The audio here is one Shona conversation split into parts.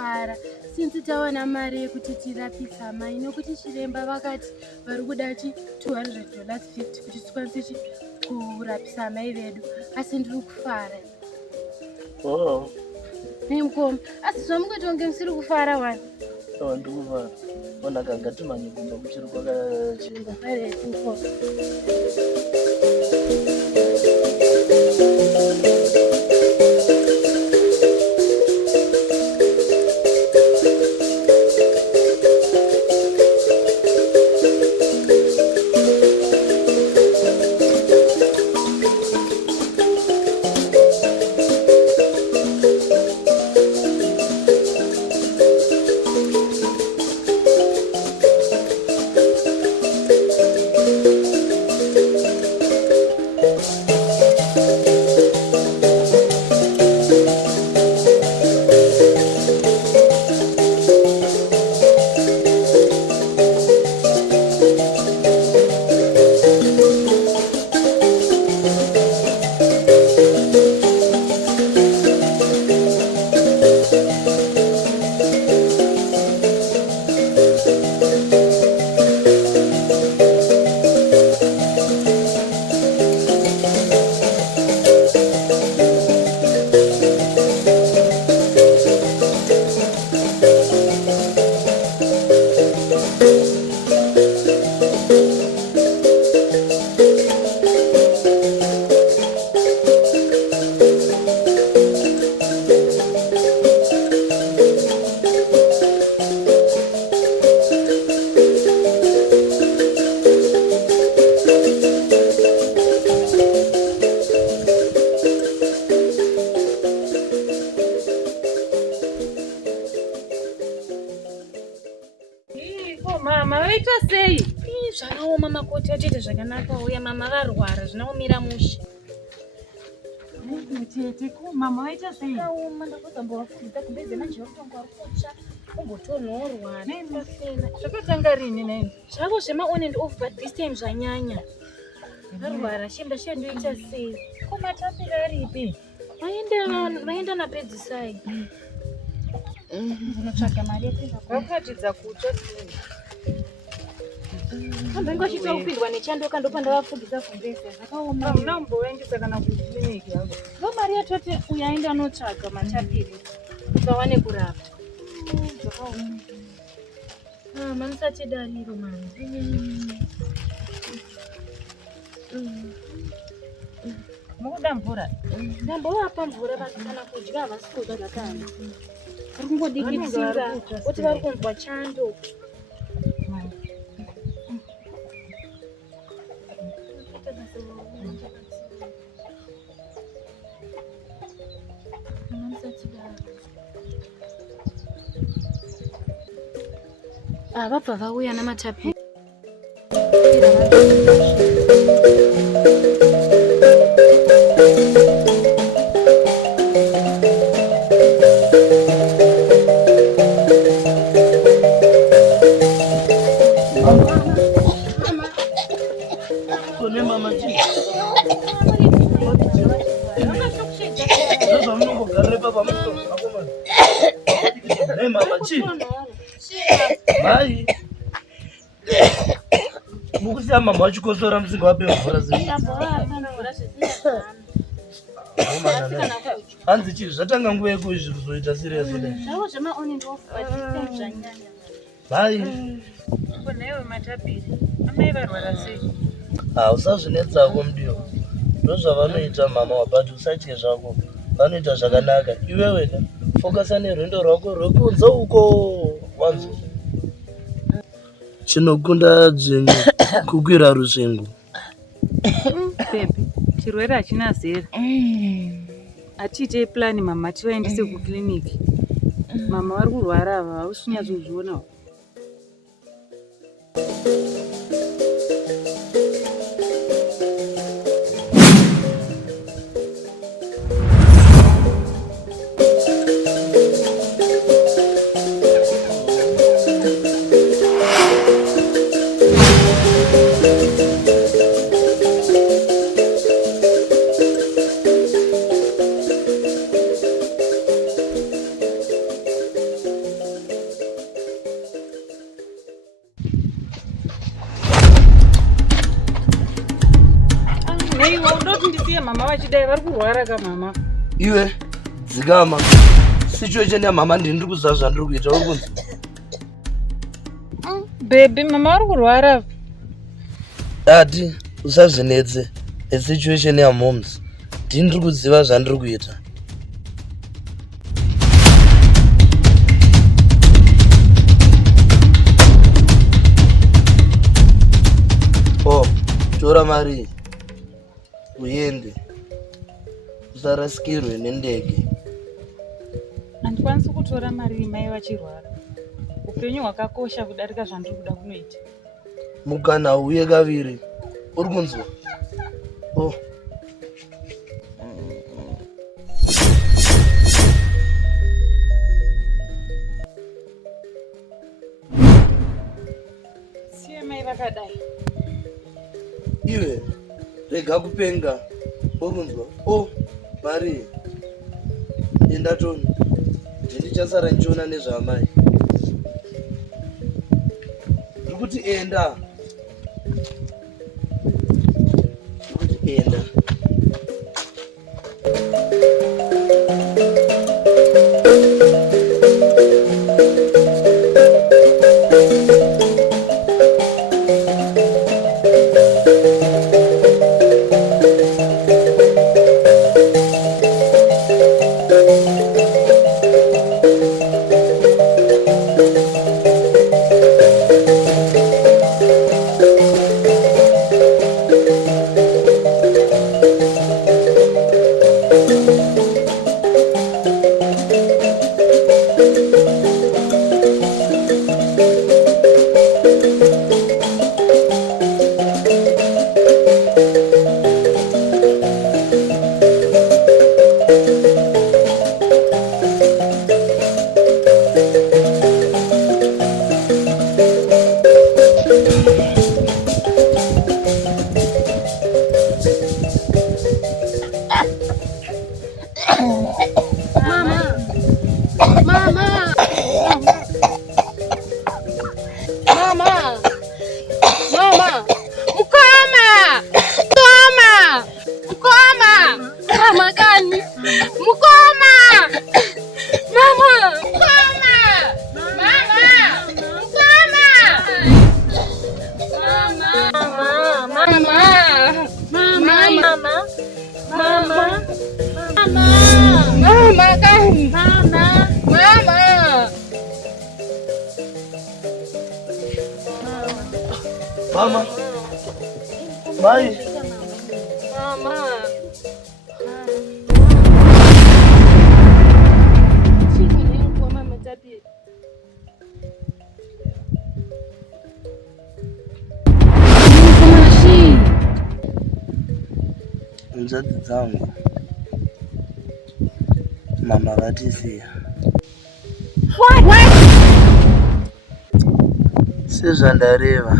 kufara since tawana mari yekuti tirapisa amai nokuti chiremba vakati vari kuda $200 kuti tikwanise kurapisa amai vedu asi ndiri kufara. Nemukoma asi zvamungatonge musiri kufara wani? Ndikufara vanaka ngatimanye kumba kuchiri kwakachinga. Mama, waita sei? Zvakaoma makoti atete zvakanaka uya mama varwara zvinaomira mushe. Mutete ko mama waita sei? Zvakaoma ndakuzambovafundisa kumbeze manje vakutonga vari kutsva umbotonhorwa. Zvakatanga rini neni? Zvavo zvema-on and off but this time zvanyanya. Varwara shenda ndoita sei? Ko matapira aripi? Vaenda napedzisai. Ndinotsvaga mari yekuenda vakatidza kutsva sei? Ambenge vachita kupindwa nechandoka ndopandavafundisa fundisa zvakaoma. Hamuna kumbovaendesa kana kukiriniki yavo? Vo mari yatoti uyaenda notsvaga matapiri ukawane kurapa. Zvakaoma. Manisati dariro mani. Mukuda mvura? Ndambovapa mvura kana kudya havasi kudya zvakare. Vari kungodikitsira kuti vari kunzwa chando. Vabva vauya namatapi. Mai mukusiya mama wachikosora musinga wape mvura hanzi chii zvatanga nguva yeko izvi kuzoita siriyasi mai Kunewe matapiri amai varwara sei? usazvinetsako mudiwa ndozvavanoita mama wabati usatye zvako vanoita zvakanaka iwe wena fokasa nerwendo rwako rwekunze uko wanzo chinokunda dzvinyu kukwira rusvingo. Baby, chirwere hachina zera. Atiitei plani mama tivaendese kukiriniki. Mama vari kurwara ava hausi kunyatsozvionawo. Aiwa, unoti ndisiye mama vachidai vari kurwara kamama. Iwe dzikama. Situation ya mama ndiri kuziva zvandiri kuita uri kunzi. Baby, mama vari kurwara. Ati usazvinetse. A situation ya moms. Ndiri kuziva zvandiri kuita. Oh, tora mari uende usarasikirwe nendege. Handikwanisi kutora mari mai vachirwara. Upenyu hwakakosha kudarika zvandiri kuda kunoita. Mukana uye kaviri uri kunzwa. Oh. Siye mai vakadai. Iwe rega kupenga uri kunzwa. Oh, mari enda toni. Ndichasara ndichiona nezvamai. Ndiri kuti enda. Ndiri kuti enda. Mama. Mai. Mama. Nzadzi dzangu mama vatisiya. Sezvandareva.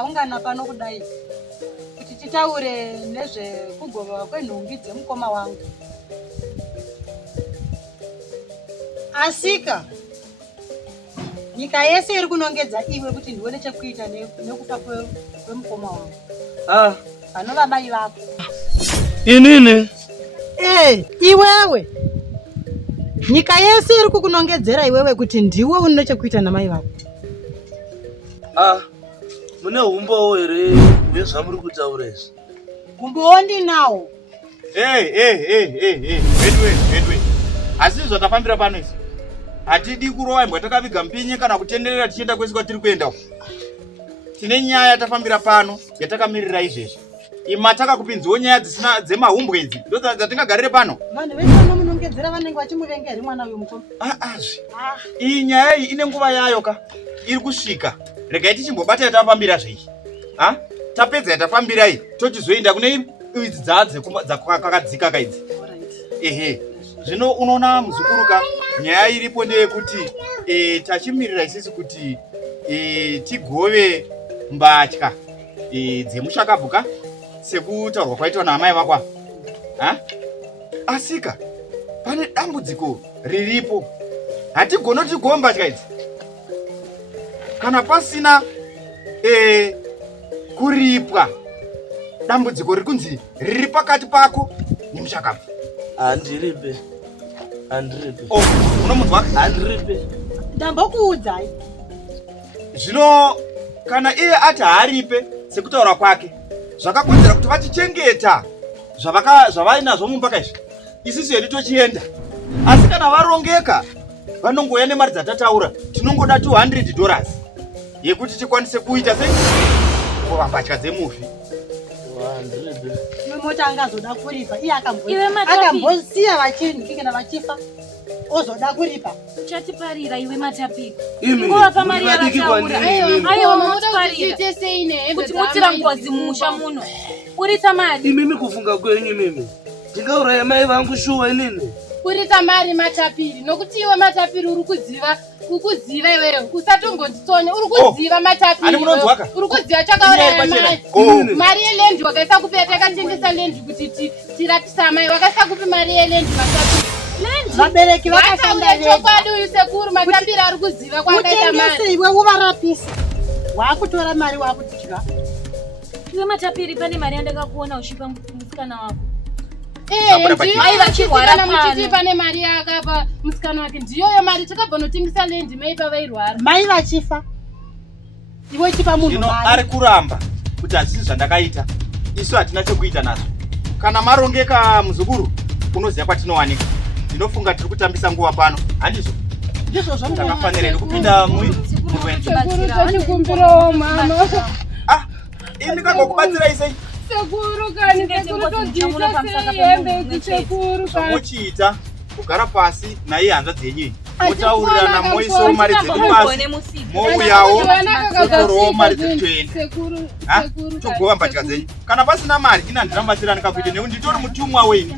takaungana pano kudai kuti titaure nezvekugova kwenhumbi dzemukoma wangu. Asika, nyika yese iri kunongedza iwe kuti ndione chekuita nekufa kwemukoma wangu. Panova mai vako. Inini? Iwewe. Nyika yese iri kukunongedzera iwewe kuti ndiwe une chekuita namai vako. Mune humbowo here hwezvamuri kutaura izvi? Humbowo ndinawo. Bedwe. Asi zvatafambira pano izvi. Hatidi kurova imbwa takaviga mpinyi kana kutenderera tichienda kwese kwatiri kuenda uko. Tine nyaya tafambira pano yatakamirira izvezvi. Ima takakupinziwo nyaya dzisina dzemahumbwe idzi. Ndo dzatingagarire pano. Vanhu vese vanomunongedzera vanenge vachimuvenga here mwana uyu mukoma. Iyi nyaya iyi ine nguva yayo ka. Iri kusvika. Regai tichimbobata yatafambira zvei. Tapedza yatafambira iyi tochizoenda kune idzi dzakakadzika kaidzi. Zvino unoona muzukuruka nyaya iripo ndeyekuti tachimirira isisi kuti tigove mbatya dzemushakabvuka sekutaurwa kwaitwa naamai vako. Asika, pane dambudziko riripo. Hatigona kuti tigove mbatya idzi kana pasina kuripwa. Dambudziko riri kunzi riri pakati pako nemushakabvu. Handiripe. Unomunzwa? Handiripe. Ndambokuudzai. Zvino kana iye ati haaripe sekutaura kwake, zvakakodzera kuti vachichengeta zvavainazvo mumba izvi. Isisu hedu tochienda. Asi kana varongeka, vanongouya nemari dzatataura, tinongoda $200 yekuti tikwanise kuita sei? Kova mbatya dzemufi. Mota angazoda kuripa iye akambosiya vachinhi kana vachifa ozoda kuripa. Uchatiparira iwe Matapi. Ngova pamari yakataura. Aiwa mamotiparira. Kuti mutira ngozi mumusha muno. Urita mari. Imimi kufunga kwenyu mimi. Ndingauraya mai vangu shuwa inini. Urita mari Matapiri. Nokuti iwe Matapiri uri kukuziva iwewe. Usatongonditsone. Uri kuziva Matapiri. Uri kuziva chakauraya mai. Mari yelendi wakaisa kupi yatakatengesa lendi kuti tirapisa amai. Wakaisa kupi mari yelendi Matapiri. Vabereki vakashanda vega. Chokwadi uyu sekuru Matapiri ari kuziva kwakaita mari. Utengese iwe uvarapisa. Wakutora mari wakutidya. Iwe Matapiri pane mari yandakakuona ushipa musikana wako. Mai vachirwara muchiti pane mari yakapa musikana wake. Ndiyoyo mari takabva notengesa lendi mai pavairwara. Mai vachifa. Iwe chipa munhu mari. Zvino ari kuramba kuti hazvisi zvandakaita. Isu hatina chekuita nazvo. Kana marongeka muzukuru, unoziva kwatinowanika. Ndinofunga tiri kutambisa nguva pano. Handizvo? Ndizvo zvamutakafanira here kupinda murwenzi. Chikumbirawo mama. Ini kangokubatsirai sei? Sekuru kani sekuru todzisa hembe dzisekuru kani. Zvamuchiita kugara pasi naiye hanzva dzenyu. Motaurirana moisawo mari dzedu pasi. Mouyawo motorowo mari dzedu toenda. Togova mbatya dzenyu. Kana pasina mari ina handinambatsira ndikakuita nekuti nditori mutumwa wenyu.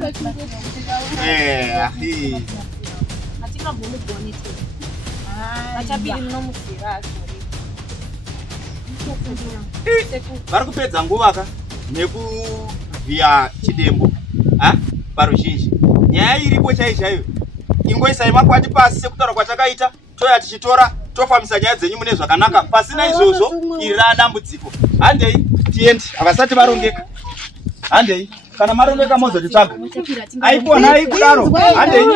Vari kupedza nguva ka nekuvhiya chidembo paruzhinji. Nyaya iripo chaiyo. Ingoisai makwati pasi sekutaura kwatakaita, toya tichitora tofambisa nyaya dzenyu mune zvakanaka. Pasina izvozvo iri radambudziko. Handei tiende havasati varongeka. Handei kana marongeka mozotitsvaga. Aikona aikudaro. Handei.